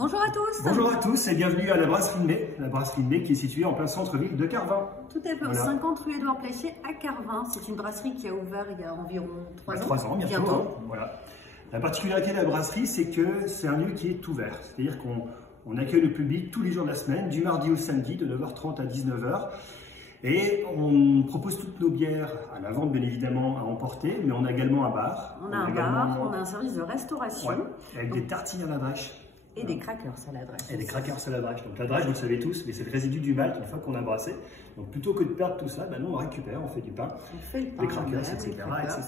Bonjour à tous. Bonjour à tous et bienvenue à la Brasserie de Mai qui est située en plein centre-ville de Carvin. Tout à fait, au 50 rue Édouard Pléchier à Carvin. C'est une brasserie qui a ouvert il y a environ 3 ans. 3 ans, bientôt. Hein, voilà. La particularité de la brasserie, c'est que c'est un lieu qui est ouvert. C'est-à-dire qu'on accueille le public tous les jours de la semaine, du mardi au samedi, de 9h30 à 19h. Et on propose toutes nos bières à la vente, bien évidemment, à emporter, mais on a également un bar. On a un bar, on a un service de restauration. Ouais, avec des tartines à la drèche. Et des crackers à la drèche. Et des crackers à la drèche. Donc la drèche, vous le savez tous, mais c'est le résidu du malt une fois qu'on a brassé. Donc plutôt que de perdre tout ça, nous on récupère, on fait du pain, on fait le pain, des crackers, etc., etc.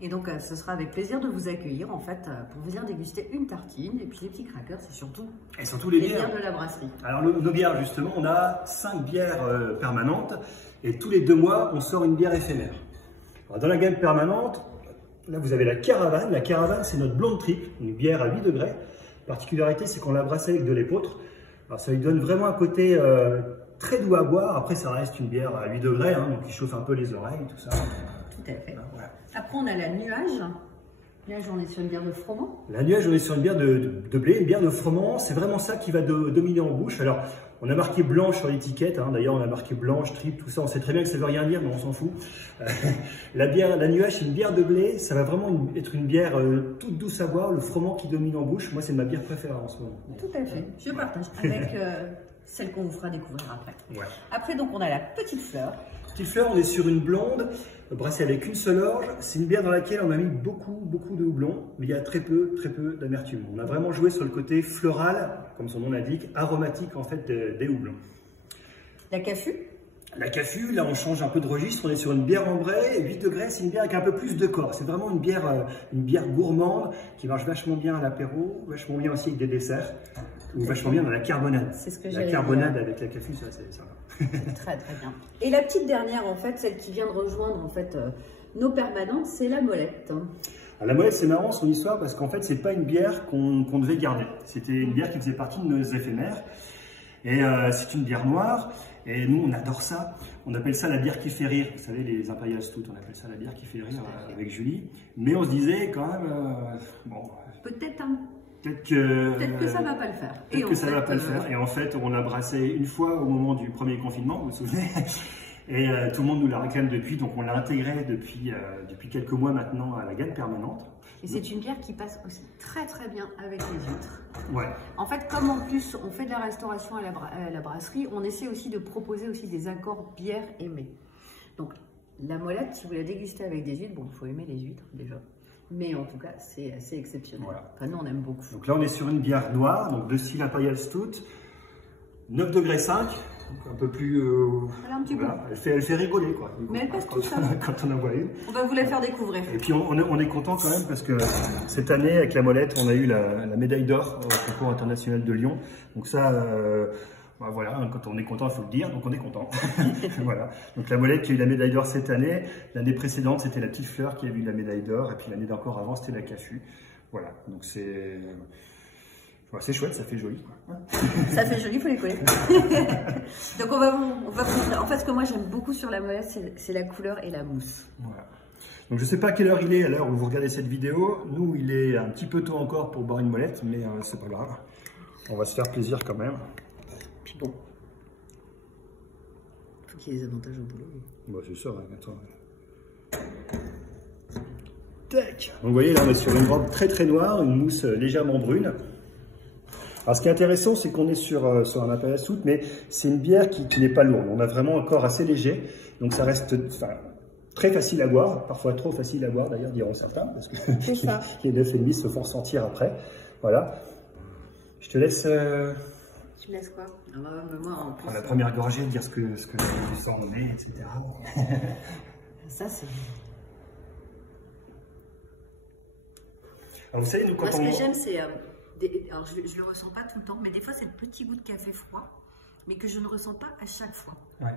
Et donc ce sera avec plaisir de vous accueillir en fait pour venir déguster une tartine et puis les petits crackers, c'est surtout les bières de la brasserie. Alors nos bières justement, on a 5 bières permanentes et tous les 2 mois on sort une bière éphémère. Alors, dans la gamme permanente, là vous avez la Caravane. La Caravane c'est notre blonde triple, une bière à 8 degrés. La particularité, c'est qu'on l'a brassée avec de l'épeautre. Alors, ça lui donne vraiment un côté très doux à boire. Après, ça reste une bière à 8 degrés, hein, donc il chauffe un peu les oreilles, tout ça. Tout à fait. Voilà. Après, on a la Nuage. Nuage, on est sur une bière de froment. La Nuage, on est sur une bière de blé, une bière de froment. C'est vraiment ça qui va dominer en bouche. Alors, on a marqué blanche sur l'étiquette. Hein. D'ailleurs, on a marqué blanche, triple, tout ça. On sait très bien que ça ne veut rien dire, mais on s'en fout. La Nuage, c'est une bière de blé. Ça va vraiment être une bière toute douce à boire. Le froment qui domine en bouche. Moi, c'est ma bière préférée en ce moment. Tout à fait. Je partage avec celle qu'on vous fera découvrir après. Ouais. Après, donc, on a la Petite Fleur. Petite Fleur, on est sur une blonde brassée avec une seule orge. C'est une bière dans laquelle on a mis beaucoup de houblon, mais il y a très peu d'amertume. On a vraiment joué sur le côté floral, comme son nom l'indique, aromatique en fait des houblons. La Caffu. La Caffu, là on change un peu de registre, on est sur une bière ambrée, 8 degrés, c'est une bière avec un peu plus de corps. C'est vraiment une bière gourmande qui marche vachement bien à l'apéro, vachement bien aussi avec des desserts, ou vachement bien dans la carbonade. C'est ce que la carbonade avec la Caffu, ça c'est sympa. Très bien. Et la petite dernière, en fait, celle qui vient de rejoindre en fait nos permanentes, c'est la Molette. Alors, la Molette, c'est marrant son histoire parce qu'en fait, c'est pas une bière qu'on devait garder. C'était une bière qui faisait partie de nos éphémères. Et c'est une bière noire. Et nous, on adore ça. On appelle ça la bière qui fait rire. Vous savez, les Imperial Stout, on appelle ça la bière qui fait rire avec Julie. Mais on se disait quand même, bon. Peut-être que ça va pas le faire. Peut-être que ça va pas le faire. Et en fait, on l'a brassé une fois au moment du premier confinement, vous vous souvenez. Et tout le monde nous la réclame depuis, donc on l'a intégrée depuis quelques mois maintenant à la gamme permanente. Et c'est une bière qui passe aussi très bien avec les huîtres. Ouais. En fait, comme en plus on fait de la restauration à la brasserie, on essaie aussi de proposer aussi des accords bière aimés. Donc la Molette, si vous la dégustez avec des huîtres, bon, il faut aimer les huîtres déjà. Mais en tout cas, c'est assez exceptionnel. Voilà. Enfin, nous, on aime beaucoup. Donc là, on est sur une bière noire, donc de style Imperial Stout, 9 degrés 5, donc un peu plus... un petit peu. Elle fait rigoler, quoi. Mais elle passe tout ça. Quand on en voit une. On va vous la faire découvrir. Et puis, on est content quand même parce que cette année, avec la Molette, on a eu la médaille d'or au concours international de Lyon. Donc ça... voilà, quand on est content, il faut le dire, donc on est content. Voilà. Donc la Molette qui a eu la médaille d'or cette année, l'année précédente c'était la Petite Fleur qui a eu la médaille d'or, et puis l'année d'encore avant c'était la Caffu. Voilà, donc c'est chouette, ça fait joli. Quoi. Ça fait joli, il faut les coller. Donc on va en fait, ce que moi j'aime beaucoup sur la Molette, c'est la couleur et la mousse. Voilà. Donc je ne sais pas à quelle heure il est à l'heure où vous regardez cette vidéo. Nous, il est un petit peu tôt encore pour boire une Molette, mais c'est pas grave. On va se faire plaisir quand même. Puis bon, il faut qu'il y ait des avantages au boulot. Bah, c'est ça, attends. Tac. Donc vous voyez, là on est sur une robe très noire, une mousse légèrement brune. Alors ce qui est intéressant, c'est qu'on est sur un Imperial Stout, mais c'est une bière qui n'est pas lourde. On a vraiment un corps assez léger, donc ça reste très facile à boire, parfois trop facile à boire d'ailleurs, diront certains, parce que les 9,5 se font ressentir après. Voilà. Je te laisse... Tu me laisses quoi? Moi, en plus, la première gorgée, dire ce que tu sens au nez, etc. Ça, c'est... Alors, vous savez, nous, quand ce que j'aime, c'est... alors, je le ressens pas tout le temps, mais des fois, c'est le petit goût de café froid, mais que je ne ressens pas à chaque fois. Ouais.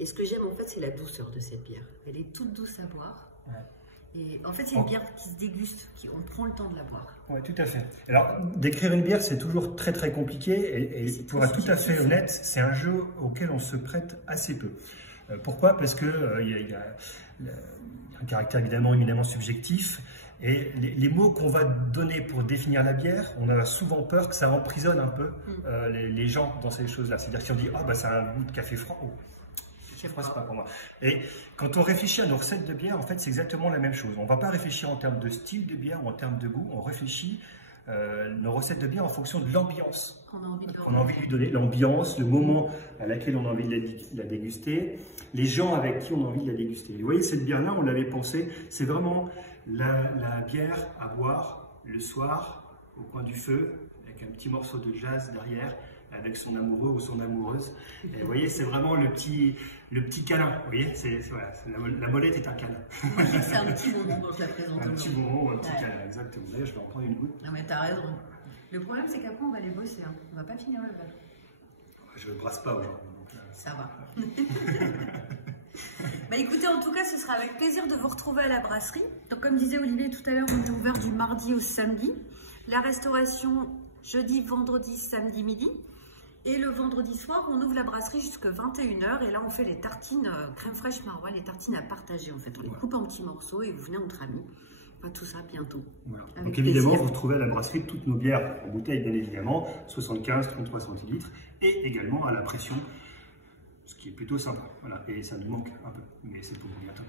Et ce que j'aime, en fait, c'est la douceur de cette bière. Elle est toute douce à boire. Ouais. Et en fait, c'est une bière qui se déguste, on prend le temps de la boire. Oui, tout à fait. Alors, décrire une bière, c'est toujours très compliqué. Et pour être tout à fait honnête, c'est un jeu auquel on se prête assez peu. Pourquoi? Parce que il y a un caractère évidemment subjectif. Et les mots qu'on va donner pour définir la bière, on a souvent peur que ça emprisonne un peu les gens dans ces choses-là. C'est-à-dire que si on dit « Ah, bah, ça a un goût de café froid », café froid, c'est pas pour moi. Et quand on réfléchit à nos recettes de bière, en fait, c'est exactement la même chose. On ne va pas réfléchir en termes de style de bière ou en termes de goût, on réfléchit nos recettes de bière en fonction de l'ambiance qu'on a envie de lui donner, l'ambiance, le moment à laquelle on a envie de la déguster, les gens avec qui on a envie de la déguster. Et vous voyez, cette bière-là, on l'avait pensée, c'est vraiment la bière à boire le soir au coin du feu, avec un petit morceau de jazz derrière, avec son amoureux ou son amoureuse. Et vous voyez, c'est vraiment le petit câlin. Vous voyez, voilà, la molette est un câlin. Moi, je dis que c'est un petit moment quand je la présente. Un petit moment ou un petit câlin, exactement. D'ailleurs, je vais en prendre une goutte. Non, mais t'as raison. Le problème, c'est qu'après, on va les bosser. Hein. On va pas finir le verre. Je ne brasse pas aujourd'hui. Ça va. Bah écoutez, en tout cas, ce sera avec plaisir de vous retrouver à la brasserie. Donc, comme disait Olivier tout à l'heure, on est ouvert du mardi au samedi. La restauration, jeudi, vendredi, samedi midi. Et le vendredi soir, on ouvre la brasserie jusqu'à 21 h. Et là, on fait les tartines crème fraîche maroilles, les tartines à partager en fait. On les coupe en petits morceaux et vous venez entre amis. Enfin, tout ça bientôt. Voilà. Donc évidemment, vous retrouvez à la brasserie toutes nos bières en bouteille, bien évidemment, 75, 33 centilitres, et également à la pression, ce qui est plutôt sympa. Voilà. Et ça nous manque un peu, mais c'est pour bientôt.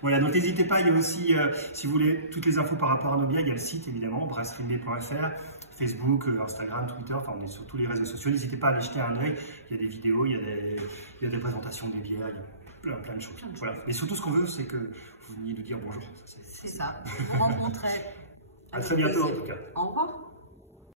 Voilà, donc n'hésitez pas, il y a aussi, si vous voulez, toutes les infos par rapport à nos bières, il y a le site évidemment, brasserieB.fr. Facebook, Instagram, Twitter, enfin on est sur tous les réseaux sociaux. N'hésitez pas à aller jeter un œil. Il y a des vidéos, il y a des présentations des bières, il y a plein de choses. Voilà. Et surtout, ce qu'on veut, c'est que vous veniez nous dire bonjour. C'est ça. Vous rencontrez. À très bientôt en tout cas. Au revoir.